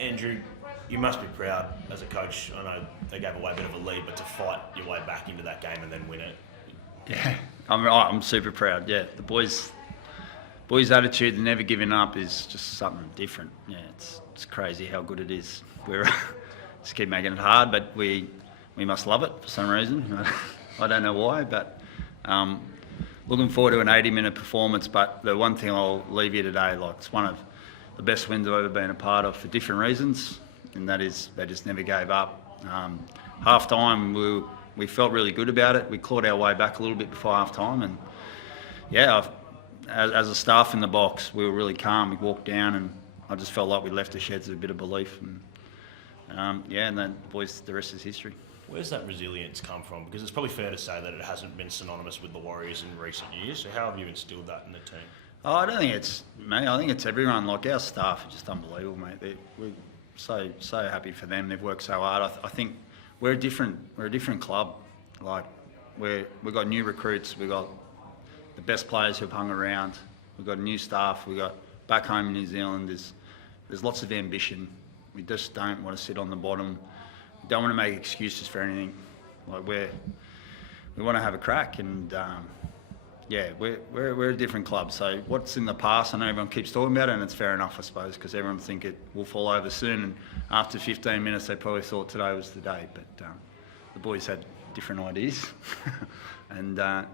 Andrew, you must be proud as a coach. I know they gave away a bit of a lead, but to fight your way back into that game and then win it. Yeah, I'm super proud. Yeah, the boys' attitude, the never giving up, is just something different. Yeah, it's crazy how good it is. We're just keep making it hard, but we must love it for some reason. I don't know why, but looking forward to an 80-minute performance. But the one thing I'll leave you today, like, it's one of the best wins I've ever been a part of for different reasons, and that is they just never gave up. Half time, we felt really good about it. We clawed our way back a little bit before half time, and yeah, as a staff in the box, we were really calm. We walked down, and I just felt like we left the sheds with a bit of belief, and and then boys, the rest is history. Where's that resilience come from? Because it's probably fair to say that it hasn't been synonymous with the Warriors in recent years. So how have you instilled that in the team? Oh, I don't think it's me. I think it's everyone. Like, our staff are just unbelievable, mate. We're so happy for them. They've worked so hard. I think we're a different club. Like, we've got new recruits. We've got the best players who've hung around. We've got new staff. We've got back home in New Zealand. There's lots of ambition. We just don't want to sit on the bottom. We don't want to make excuses for anything. Like, we want to have a crack, and we're a different club. So what's in the past, I know everyone keeps talking about it, and it's fair enough, I suppose, because everyone think it will fall over soon. And after 15 minutes, they probably thought today was the day. But the boys had different ideas, and our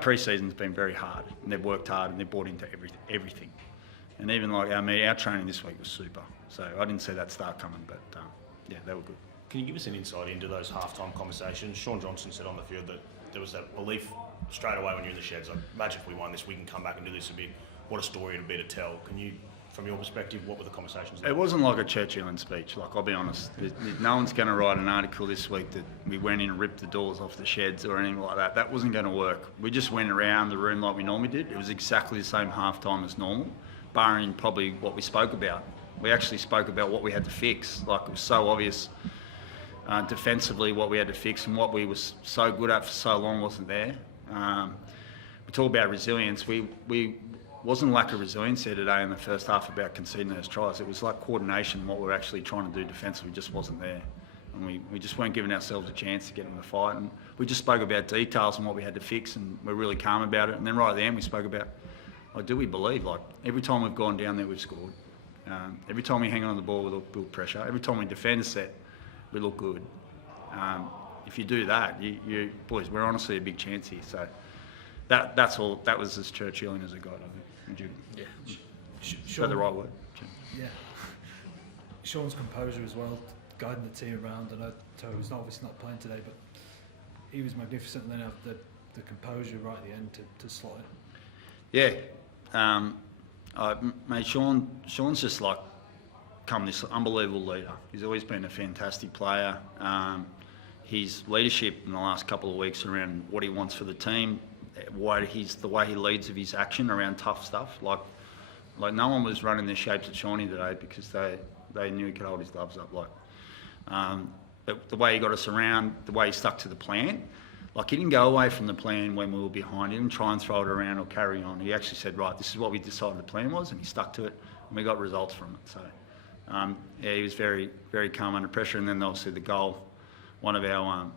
pre-season's been very hard, and they've worked hard, and they've bought into everything. And even like our training this week was super. So I didn't see that start coming, but they were good. Can you give us an insight into those halftime conversations? Sean Johnson said on the field that there was that belief straight away when you're in the sheds. I imagine if we won this, we can come back and do this a bit. What a story it'd be to tell. Can you, from your perspective, what were the conversations like? It wasn't like a Churchillian speech. Like, I'll be honest, no one's going to write an article this week that we went in and ripped the doors off the sheds or anything like that. That wasn't going to work. We just went around the room like we normally did. It was exactly the same halftime as normal, barring probably what we spoke about. We actually spoke about what we had to fix. Like, it was so obvious defensively what we had to fix, and what we were so good at for so long wasn't there. We talk about resilience. We wasn't lack of resilience here today in the first half about conceding those tries. It was like coordination. What we're actually trying to do defensively just wasn't there, and we just weren't giving ourselves a chance to get in the fight. And we just spoke about details and what we had to fix, and we're really calm about it. And then right at the end, we spoke about, like, do we believe? Like, every time we've gone down there, we've scored. Every time we hang on the ball, we build pressure. Every time we defend a set, we look good. If you do that, you boys, we're honestly a big chance here. So that's all. That was as Churchillian as it got, I think. Yeah. Is that the right word? Yeah. Sean's composure as well, guiding the team around. And I know he's obviously not playing today, but he was magnificent. And then have the composure right at the end to slot it. Yeah. Mate, Sean's just like come this unbelievable leader. He's always been a fantastic player. His leadership in the last couple of weeks around what he wants for the team, the way he leads of his action around tough stuff. Like no one was running their shapes at Shawnee today because they knew he could hold his gloves up. But the way he got us around, the way he stuck to the plan. Like, he didn't go away from the plan when we were behind. He didn't try and throw it around or carry on. He actually said, right, this is what we decided the plan was, and he stuck to it, and we got results from it. So, he was very, very calm under pressure. And then obviously the goal, one of our,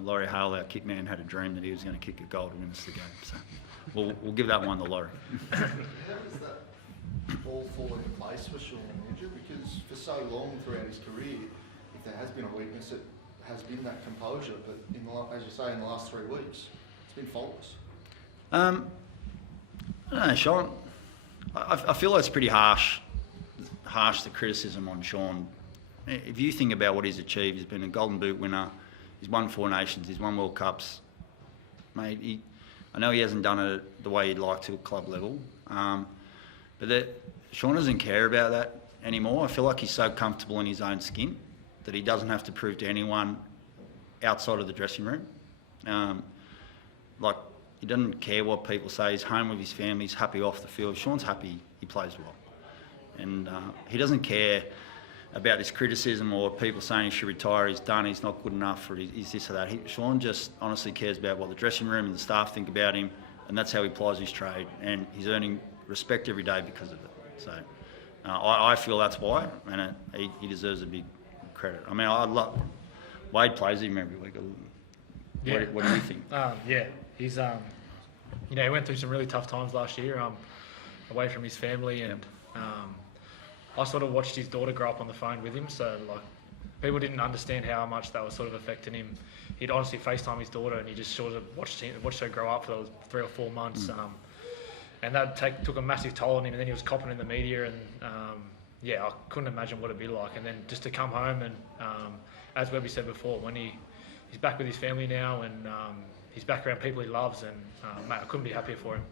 Laurie Hale, our kick man, had a dream that he was going to kick a goal to win us the game. So we'll give that one to Laurie. How does that all fall into place for Sean and Andrew? Because for so long throughout his career, if there has been a weakness, it has been that composure, but as you say, in the last 3 weeks, it's been faultless. I don't know, Sean. I feel like it's pretty harsh the criticism on Sean. If you think about what he's achieved, he's been a Golden Boot winner, he's won 4 Nations, he's won World Cups. Mate, I know he hasn't done it the way he'd like to at club level, but Sean doesn't care about that anymore. I feel like he's so comfortable in his own skin that he doesn't have to prove to anyone outside of the dressing room. He doesn't care what people say. He's home with his family. He's happy off the field. Sean's happy. He plays well. And he doesn't care about his criticism or people saying he should retire, he's done, he's not good enough, or he's this or that. Sean just honestly cares about what the dressing room and the staff think about him, and that's how he plies his trade. And he's earning respect every day because of it. So I feel that's why, and he deserves a big credit. I mean, I love Wade plays him every week. Yeah. What do you think? Yeah, he's he went through some really tough times last year, away from his family, and I sort of watched his daughter grow up on the phone with him. So like, people didn't understand how much that was sort of affecting him. He'd honestly FaceTime his daughter, and he just sort of watched her grow up for those 3 or 4 months. And that took a massive toll on him, and then he was copping in the media, and I couldn't imagine what it'd be like. And then just to come home and, as Webby said before, when he's back with his family now, and he's back around people he loves, and mate, I couldn't be happier for him.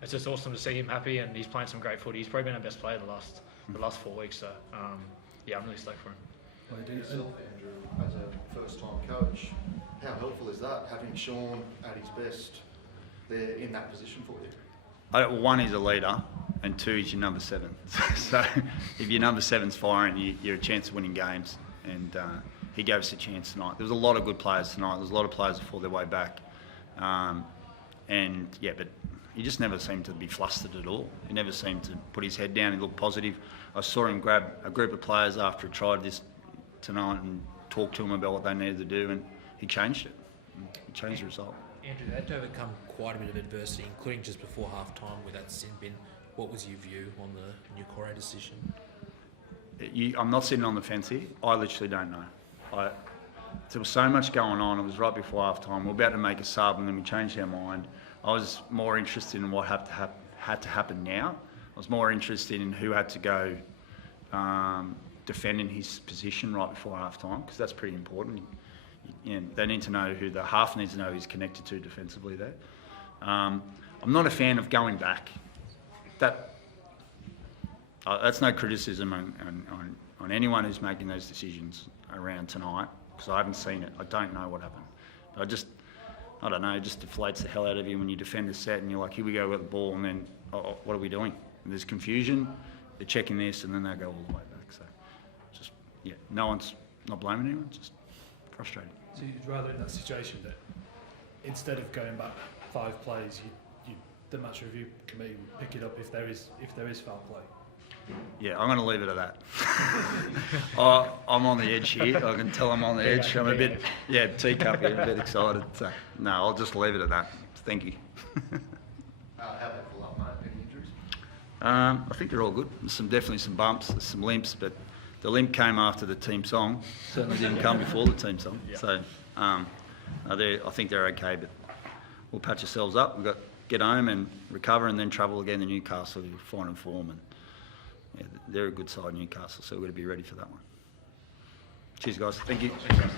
It's just awesome to see him happy, and he's playing some great footy. He's probably been our best player the last 4 weeks. So I'm really stoked for him. Yourself, Andrew, as a first-time coach, how helpful is that, having Sean at his best there in that position for you? One, he's a leader, and 2, he's your number 7. So if your number 7's firing, you're a chance of winning games. And he gave us a chance tonight. There was a lot of good players tonight. There was a lot of players that fought their way back. But he just never seemed to be flustered at all. He never seemed to put his head down. He looked positive. I saw him grab a group of players after he tried this tonight and talk to them about what they needed to do, and he changed it. He changed the result. Andrew, they had to overcome quite a bit of adversity, including just before half-time with that sin bin. What was your view on the new Corey decision? I'm not sitting on the fence here. I literally don't know. There was so much going on. It was right before half-time. We were about to make a sub, and then we changed our mind. I was more interested in what had to happen now. I was more interested in who had to go defending his position right before half-time, because that's pretty important. They need to know who the half needs to know he's connected to defensively there. I'm not a fan of going back. That's no criticism on anyone who's making those decisions around tonight, because I haven't seen it. I don't know what happened. But I don't know, it just deflates the hell out of you when you defend a set and you're like, here we go with the ball, and then, what are we doing? And there's confusion, they're checking this, and then they go all the way back. So, no one's not blaming anyone, just frustrating. So you'd rather in that situation that instead of going back 5 plays, the match review committee would pick it up if there is foul play? Yeah, I'm going to leave it at that. I'm on the edge here. I can tell I'm on the edge. I'm a bit, teacup here, a bit excited. So, no, I'll just leave it at that. Thank you. How about the up, mate? Any injuries? I think they're all good. There's definitely some bumps, there's some limps, but the limp came after the team song. Certainly didn't come before the team song. Yeah. So I think they're okay, but we'll patch ourselves up. We've got to get home and recover, and then travel again to Newcastle to find and form. And they're a good side, Newcastle, so we've got to be ready for that one. Cheers, guys. Thank you.